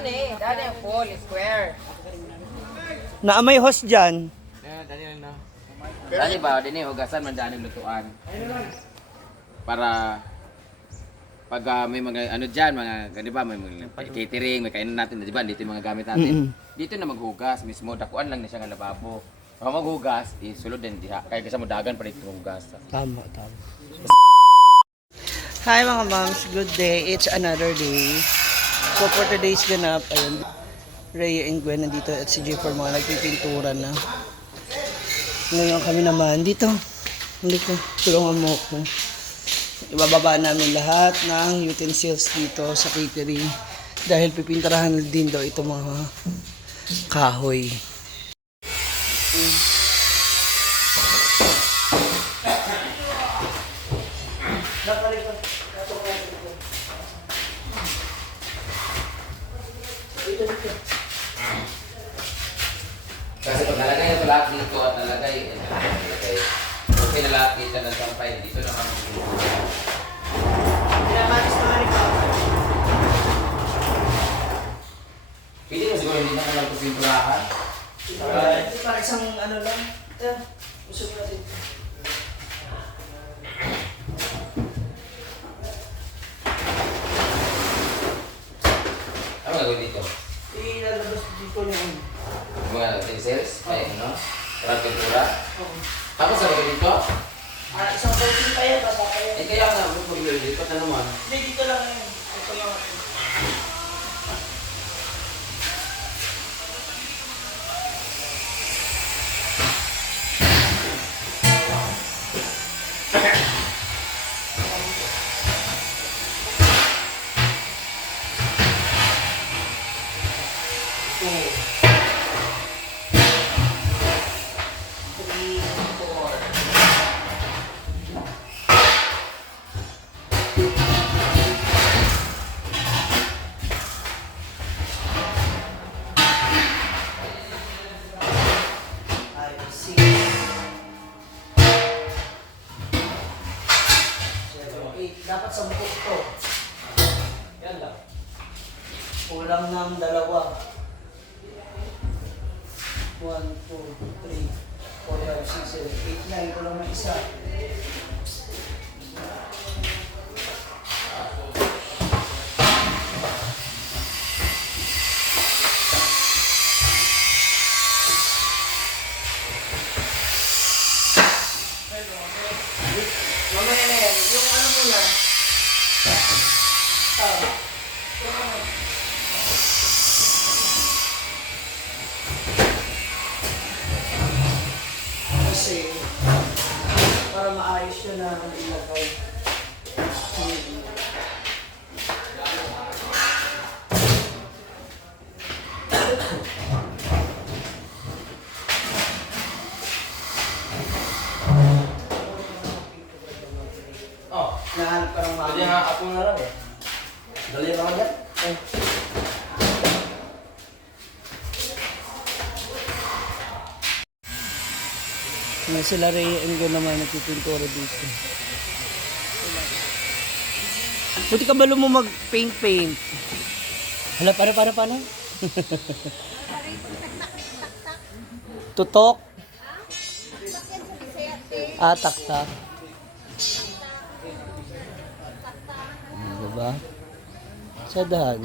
Dani ang full, square. Naamay host dyan. Dani na. Dani ba, dini hugasan man dani lutuan. Para pag may mga ano diyan, mga di ba, may mga catering, may kainan natin, di ba? Dito yung mga gamit natin. Dito na maghugas mismo, dakuan lang na siya nga lababo. Pag maghugas, isulod din diha. Kaya kasi mo dagan pa dito hugas. Tama. Hi mga moms, good day. It's another day. So for today's ganap, ayun, Rhea and Gwen nandito at si J4 mga nagpipintura na. Ngayon kami naman dito. Hindi ko, tulungan mo ako. Ibababa namin lahat ng utensils dito sa catering. Dahil pipinturahan din daw ito mga kahoy. Kasi pag nalagay ito lahat dito at nalagay, okay na lahat dito na sampay, dito na kami dito. Pwede mo siguro hindi na ka nagpapinturahan? Para isang ano lang. Usap natin. Ano gagawin dito? Ilalabas dito niya. Mga utensils? Ay, ano? Parang pintura? Oo. Tapos sa gagawin dito? Isang coating pa yan, basta pa yan. Eh kaya nga, mo pag-ibig dito na naman. Hindi, dito lang yan. Ito yung dapat sa bukod to. Yan lang. Kulang ng dalawa. 1, 2, 3, 4, 5, 6, 7, 8, 9. Kulang ng isa. Mamaya na yan. Yung ano muna. Kasi para maayos yun na ilagay. Nahanap ka ng mami. Pwede nga ako na lang eh. Dali ka agad. Na sila Rhea and Go naman nagpipintura dito. Buti ka balo mo mag-paint. Hala, paano? Tutok? Tak. Diba? Sadahan.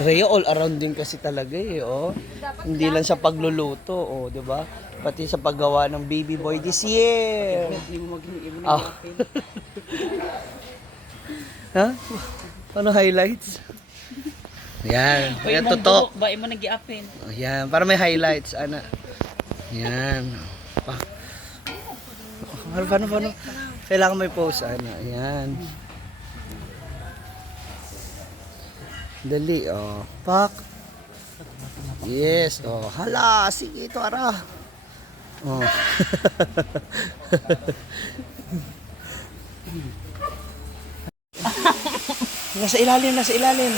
Rhea all around din kasi talaga eh, oh. Hindi lang sa pagluluto, oh, 'di ba? Pati sa paggawa ng baby boy this year. Oh. Ha? Ano highlights? Yan. Yan tutok. Ba mo nagiapin. Oh, yan, para may highlights, ana. Yan. Pa. Paano? Kailangan may pose, ana. Yan. Dali, oh. Pak. Yes, oh. Hala, sige ito, ara. Oh. nasa ilalim.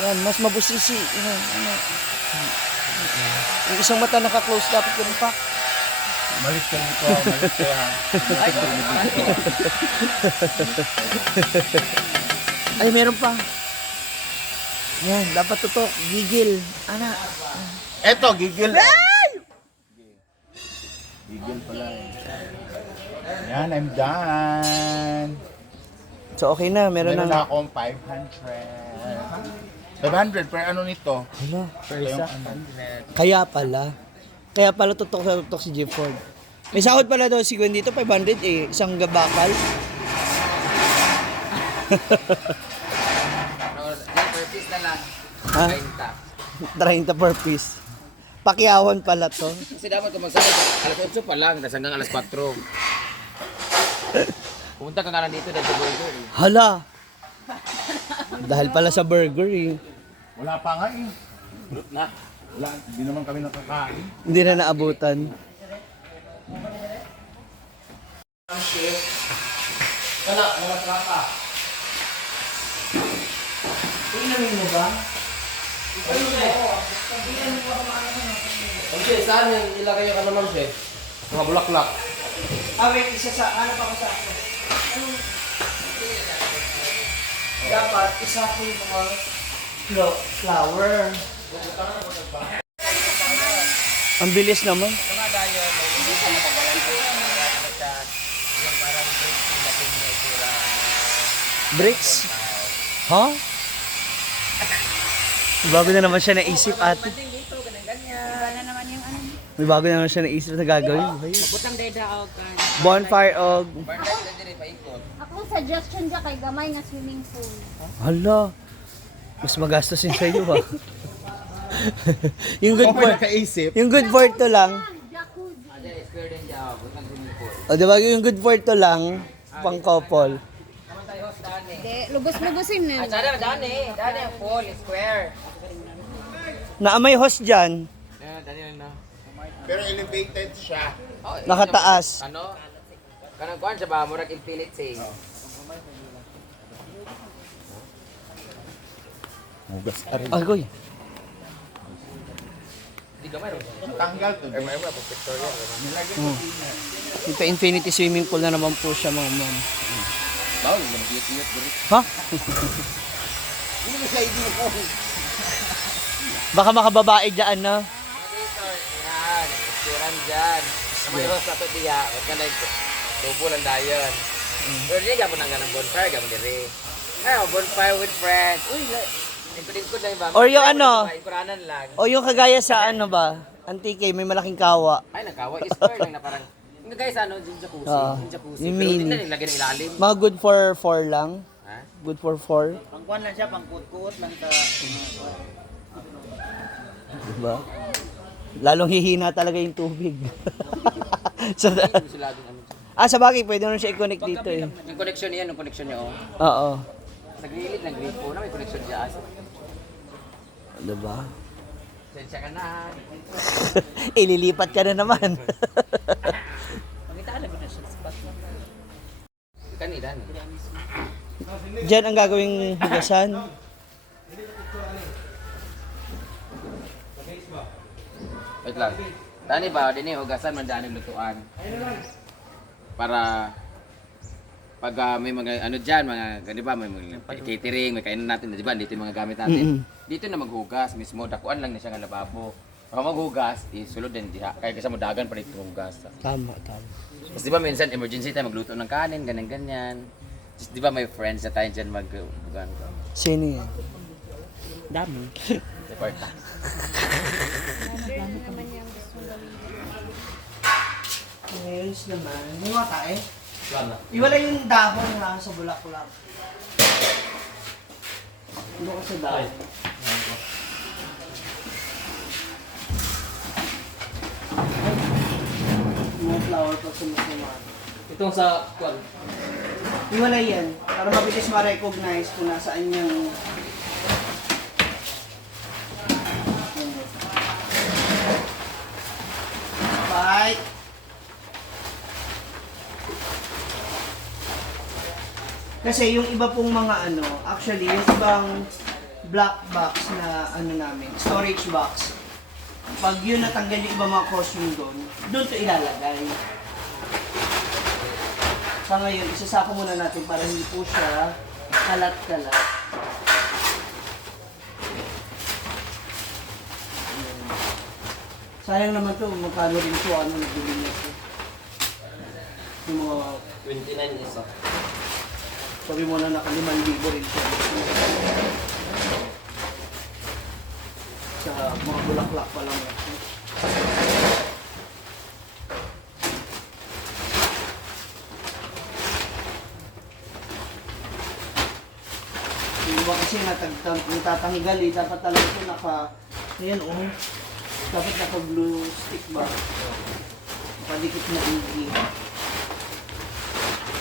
Yan, mas mabusisi. Yan, ano. Yung isang mata naka-close, dapat yung pak. Malis ka dito, malis ka ha. Ay, meron pa. Yan, dapat tutok. Gigil. Ana. Eto, gigil. Gigil pala eh. Yan, I'm done. So, okay na. Meron Meron na. na akong 500. 500 per ano nito? Hala. Per isa. Kaya pala. Kaya pala tutok sa tutok si Jeff Ford. May sahod pala daw si Gwen dito. 500 eh. Isang gabakal. No, per piece na lang. Ha? 30. 30 per piece. Pakiyawan pala to. Kasi dapat kung magsahod, alas 8 pa lang, tapos hanggang alas 4. Pumunta ka nga lang dito dahil sa burger eh. Hala. Dahil pala sa burger eh. Wala pa nga eh. Group na. Wala, hindi naman kami nakakain. Hindi na naabutan. Wala trapa. Tingnan mo ba? Ma'am Che, saan yung ilagay yung ano Ma'am Che? Mga bulaklak. Wait, isa sa, hanap ako sa ako. Dapat, isa ko yung mga flower. Ang bilis naman. Bricks? Ha? May bago na naman siya naisip ate. May bago na naman siya naisip na gagawin. Butang deda og kan. Bonfire og... Ako suggestion dya kay gamay nga swimming pool. Hala. Mas magastos yun sa'yo ha. Yung good Ako for... nakaisip. Yung good for to lang. Jacuzzi. O diba yung good for to lang, pang couple. De, lugos-lugosin na. Dani ang pool, square. Naamay host dyan, Pero elevated siya. nakataas. Ano? Kanang kuhan siya ba? Murag infinite say. Mugas ka rin. Agoy. Hindi ka mayroon. Tanggal to. Ito infinity swimming pool na naman po siya mga ma'am. Bawal, mag-iyot-iyot dito. Ha? Baka makababae dyan na. Yan, istiran dyan. May host na to diya. Huwag ka na tubo lang dayon. Pero di ka po nang ganang bonfire, gawin diri. Ay, bonfire with friends. Uy, lingkod-lingkod lang yung ba? Or yung ano? Ikuranan lang. O yung kagaya sa ano ba? Antike, may malaking kawa. Ay, nagkawa. Square lang na parang... Yung guys, ano, yung jacuzzi. Oo. Yung jacuzzi. Yung Pero hindi mini. na nilagyan ng ilalim. Mga good for 4 lang. Ha? Good for 4. Pangkuan lang siya, pangkuot-kuot lang sa... Diba? Lalong hihina talaga yung tubig. sa, Yung sila din, ano. sa bagay, pwede naman siya i-connect dito eh. Yung connection niya, yung connection niya, oh. Oo. Sa gilid ng gripo na may connection dyan. Diba? Sensya ka na. Ililipat ka na naman. Kanila, no? Diyan ang gagawing hugasan. Wait lang. Dani ba, dini hugasan man dani lutuan. Para pag may mga ano diyan, mga di ba, may mga catering, may kainan natin, di ba? Dito yung mga gamit natin. Dito na maghugas mismo, dakuan lang na siya nga lababo. Pag maghugas, isulod din diha. Kaya kasi mo dagan pa dito hugas. Tama, tama. Tapos di ba minsan emergency tayo magluto ng kanin, ganyan-ganyan. Tapos di ba may friends na tayo dyan magbugan ko. Sino yan? Dami. Sa kwarta. Ngayon naman, may mga tae. Wala. Iwala yung dahon na sa bulaklak. Ano ka sa dahon? Mga flower pa sa musuman. Itong sa kuan. Iwala yan, para mabilis ma-recognize kung nasaan yung... Bye! Kasi yung iba pong mga ano, actually yung ibang black box na ano namin, storage box, Pag yun natanggal yung iba mga costume doon, doon to ilalagay. Sa ngayon, isasako muna natin para hindi po siya kalat-kalat. Ayan. Sayang naman to, magkano rin to, ano nagbili niya to. Yung mga 29 isa. sabi mo na naka 5,000 rin siya. Sa mga bulaklak pa lang. Yung iba kasi natatanggal eh. Dapat talaga ito ayan oh. Dapat naka glue stick ba? Nakadikit na igi.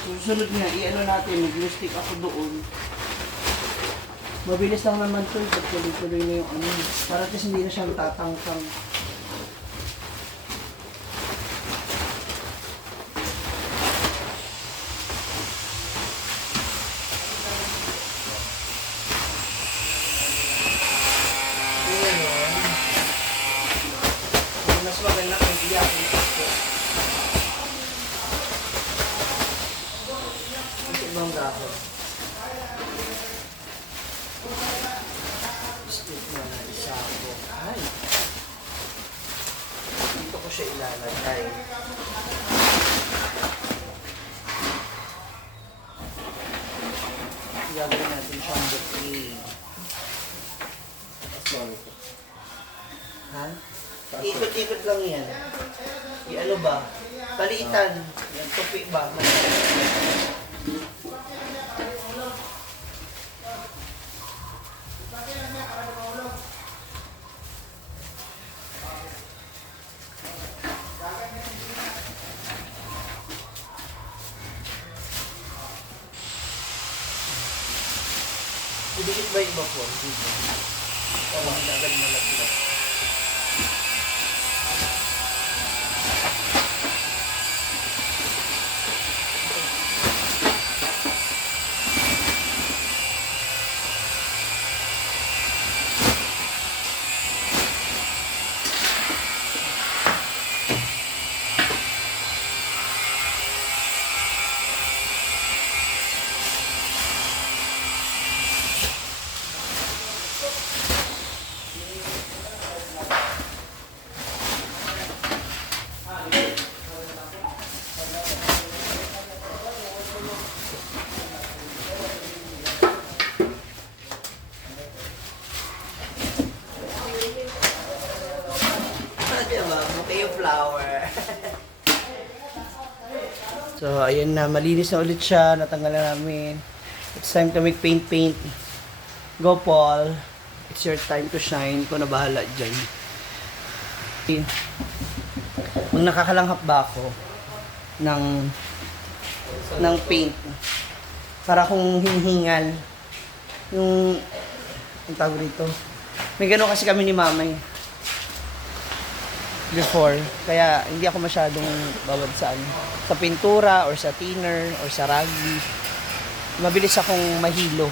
Susunod nga, i-ano natin, glue stick ako doon. Mabilis lang naman to, tuloy-tuloy na yung ano. Para kasi hindi na siyang tatangkang. Mas maganda kung iyakin ko. Ito ibang dahon. Stick na na isa ako. Ay! Dito ko siya ilalagay. Gagawin natin siyang bouquet. Ha? Ikot-ikot lang yan. Ano ba? Paliitan. Yan, tupi ba? Idikit ba yung iba po? Oo, agad malaglag. Diba? Bouquet of flower. So, ayan na. Malinis na ulit siya. Natanggal na namin. It's time to make paint. Go, Paul. It's your time to shine. Ikaw na bahala dyan. Nung nakakalanghap ba ako ng paint, para kung hinihingal yung tawag dito. May gano'n kasi kami ni Mamay before, kaya hindi ako masyadong bawad sa pintura or sa thinner or sa raggi. Mabilis akong mahilo.